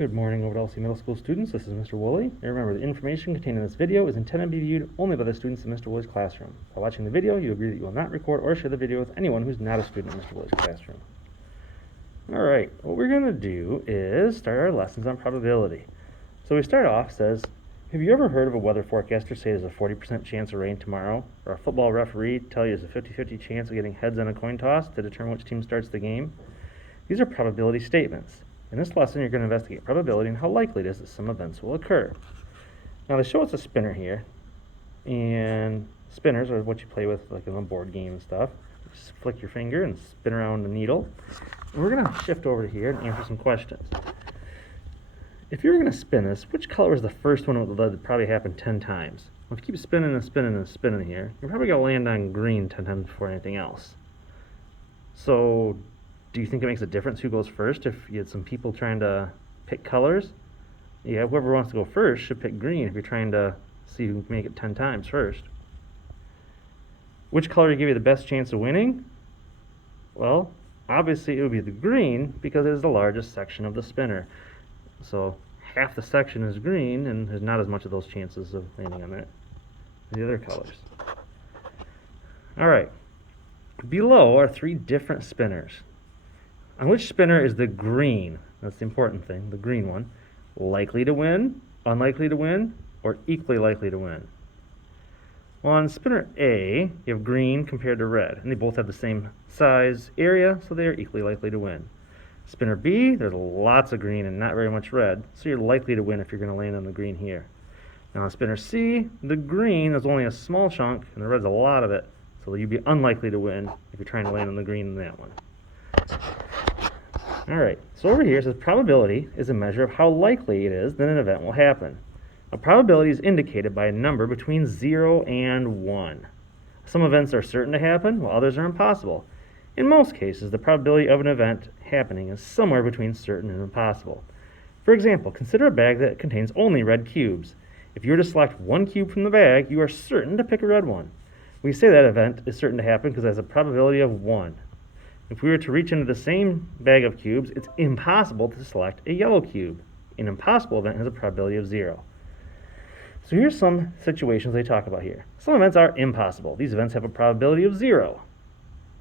Good morning, Overall Middle School students. This is Mr. Woolley. And remember, the information contained in this video is intended to be viewed only by the students in Mr. Woolley's classroom. By watching the video, you agree that you will not record or share the video with anyone who's not a student in Mr. Woolley's classroom. Alright, what we're going to do is start our lessons on probability. So we start off, says, have you ever heard of a weather forecaster say there's a 40% chance of rain tomorrow? Or a football referee tell you there's a 50-50 chance of getting heads on a coin toss to determine which team starts the game? These are probability statements. In this lesson, you're going to investigate probability and how likely it is that some events will occur. Now, they show us a spinner here, and spinners are what you play with like in a board game and stuff. Just flick your finger and spin around the needle. And we're going to shift over to here and answer some questions. If you were going to spin this, which color is the first one that would probably happen 10 times? Well, if you keep spinning and spinning and spinning here, you're probably going to land on green 10 times before anything else. So, do you think it makes a difference who goes first if you had some people trying to pick colors? Yeah, whoever wants to go first should pick green if you're trying to see who can make it 10 times first. Which color would give you the best chance of winning? Well, obviously it would be the green because it is the largest section of the spinner. So half the section is green and there's not as much of those chances of landing on that as the other colors. Alright, below are 3 different spinners. On which spinner is the green, that's the important thing, the green one, likely to win, unlikely to win, or equally likely to win? Well, on spinner A, you have green compared to red, and they both have the same size area, so they are equally likely to win. Spinner B, there's lots of green and not very much red, so you're likely to win if you're going to land on the green here. Now on spinner C, the green is only a small chunk, and the red's a lot of it, so you'd be unlikely to win if you're trying to land on the green in that one. Alright, so over here it says probability is a measure of how likely it is that an event will happen. A probability is indicated by a number between 0 and 1. Some events are certain to happen, while others are impossible. In most cases, the probability of an event happening is somewhere between certain and impossible. For example, consider a bag that contains only red cubes. If you were to select one cube from the bag, you are certain to pick a red one. We say that event is certain to happen because it has a probability of 1. If we were to reach into the same bag of cubes, it's impossible to select a yellow cube. An impossible event has a probability of 0. So here's some situations they talk about here. Some events are impossible. These events have a probability of 0.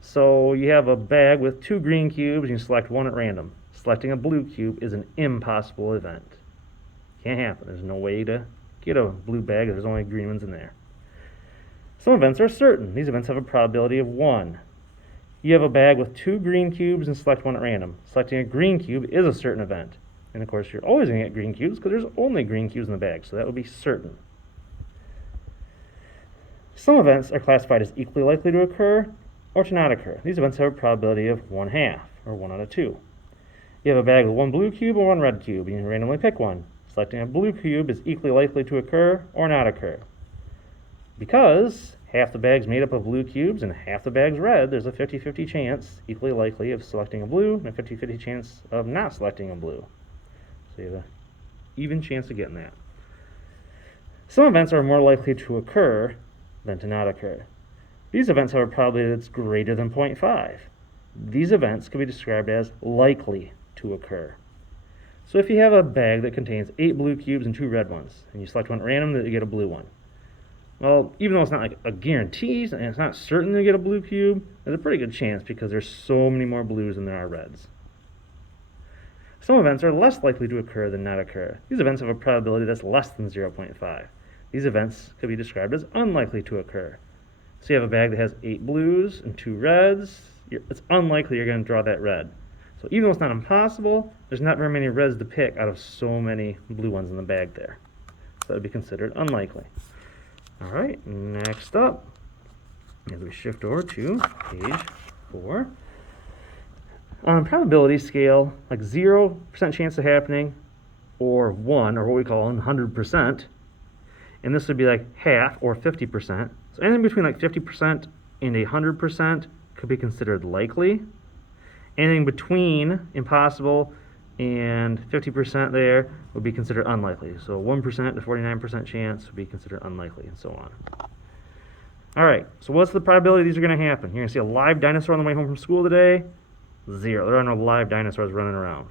So you have a bag with 2 green cubes and you select one at random. Selecting a blue cube is an impossible event. Can't happen. There's no way to get a blue bag if there's only green ones in there. Some events are certain. These events have a probability of 1. You have a bag with 2 green cubes and select one at random. Selecting a green cube is a certain event. And of course, you're always going to get green cubes because there's only green cubes in the bag, so that would be certain. Some events are classified as equally likely to occur or to not occur. These events have a probability of 1/2, or 1 out of 2. You have a bag with 1 blue cube and 1 red cube, and you randomly pick one. Selecting a blue cube is equally likely to occur or not occur. Because half the bag's made up of blue cubes and half the bag's red, there's a 50-50 chance, equally likely, of selecting a blue and a 50-50 chance of not selecting a blue. So you have an even chance of getting that. Some events are more likely to occur than to not occur. These events have a probability that's greater than 0.5. These events can be described as likely to occur. So if you have a bag that contains 8 blue cubes and 2 red ones, and you select one at random, then you get a blue one. Well, even though it's not like a guarantee, and it's not certain to get a blue cube, there's a pretty good chance because there's so many more blues than there are reds. Some events are less likely to occur than not occur. These events have a probability that's less than 0.5. These events could be described as unlikely to occur. So you have a bag that has 8 blues and 2 reds. It's unlikely you're going to draw that red. So even though it's not impossible, there's not very many reds to pick out of so many blue ones in the bag there. So that would be considered unlikely. Alright, next up, as we shift over to page 4, on a probability scale, like 0% chance of happening, or 1, or what we call 100%, and this would be like half or 50%. So anything between like 50% and 100% could be considered likely. Anything between impossible and 50% there would be considered unlikely. So 1% to 49% chance would be considered unlikely, and so on. Alright, so what's the probability these are going to happen? You're going to see a live dinosaur on the way home from school today? 0. There are no live dinosaurs running around.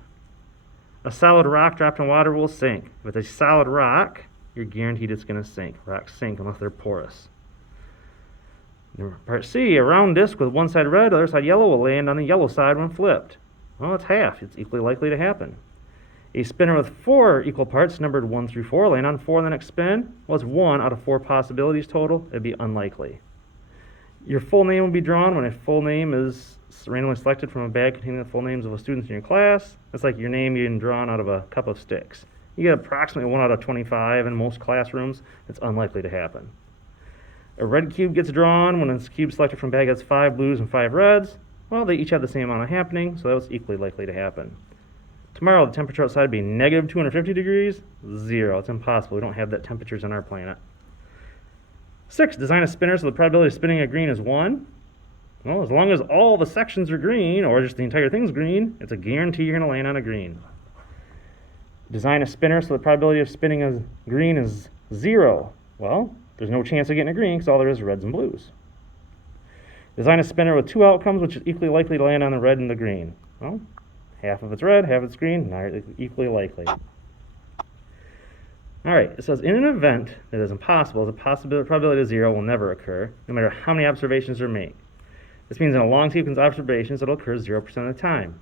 A solid rock dropped in water will sink. If it's a solid rock, you're guaranteed it's going to sink. Rocks sink unless they're porous. Part C, a round disc with one side red, other side yellow will land on the yellow side when flipped. Well, it's half. It's equally likely to happen. A spinner with 4 equal parts, numbered 1 through 4, land on 4 in the next spin. Well, it's 1 out of 4 possibilities total. It'd be unlikely. Your full name will be drawn when a full name is randomly selected from a bag containing the full names of the students in your class. It's like your name being drawn out of a cup of sticks. You get approximately 1 out of 25 in most classrooms. It's unlikely to happen. A red cube gets drawn when a cube selected from a bag has 5 blues and 5 reds. Well, they each have the same amount of happening, so that was equally likely to happen. Tomorrow, the temperature outside will be negative 250 degrees. 0. It's impossible. We don't have that temperatures on our planet. 6. Design a spinner so the probability of spinning a green is 1. Well, as long as all the sections are green, or just the entire thing's green, it's a guarantee you're going to land on a green. Design a spinner so the probability of spinning a green is 0. Well, there's no chance of getting a green because all there is reds and blues. Design a spinner with 2 outcomes, which is equally likely to land on the red and the green. Well, half of it's red, half of it's green, not equally likely. All right, it says in an event that is impossible, the probability of 0 will never occur, no matter how many observations are made. This means in a long sequence of observations, it will occur 0% of the time.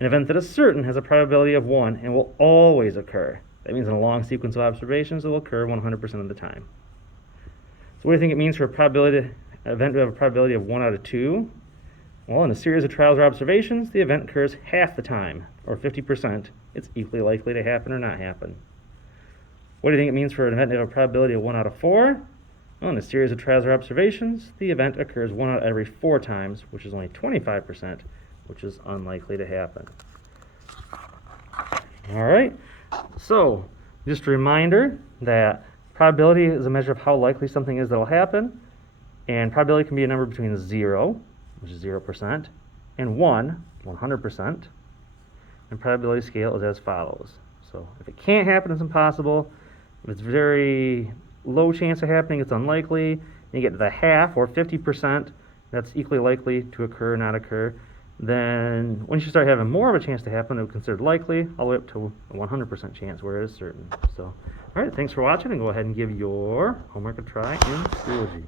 An event that is certain has a probability of 1 and will always occur. That means in a long sequence of observations, it will occur 100% of the time. So what do you think it means for an event to have a probability of 1 out of 2? Well, in a series of trials or observations, the event occurs half the time, or 50%. It's equally likely to happen or not happen. What do you think it means for an event to have a probability of 1 out of 4? Well, in a series of trials or observations, the event occurs 1 out of every 4 times, which is only 25%, which is unlikely to happen. All right, so just a reminder that probability is a measure of how likely something is that will happen, and probability can be a number between 0, which is 0%, and 1, 100%, and probability scale is as follows. So if it can't happen, it's impossible. If it's very low chance of happening, it's unlikely. And you get to the half, or 50%, that's equally likely to occur or not occur. Then once you start having more of a chance to happen, it's considered likely, all the way up to a 100% chance where it is certain. So, all right, thanks for watching, and go ahead and give your homework a try in Schoology.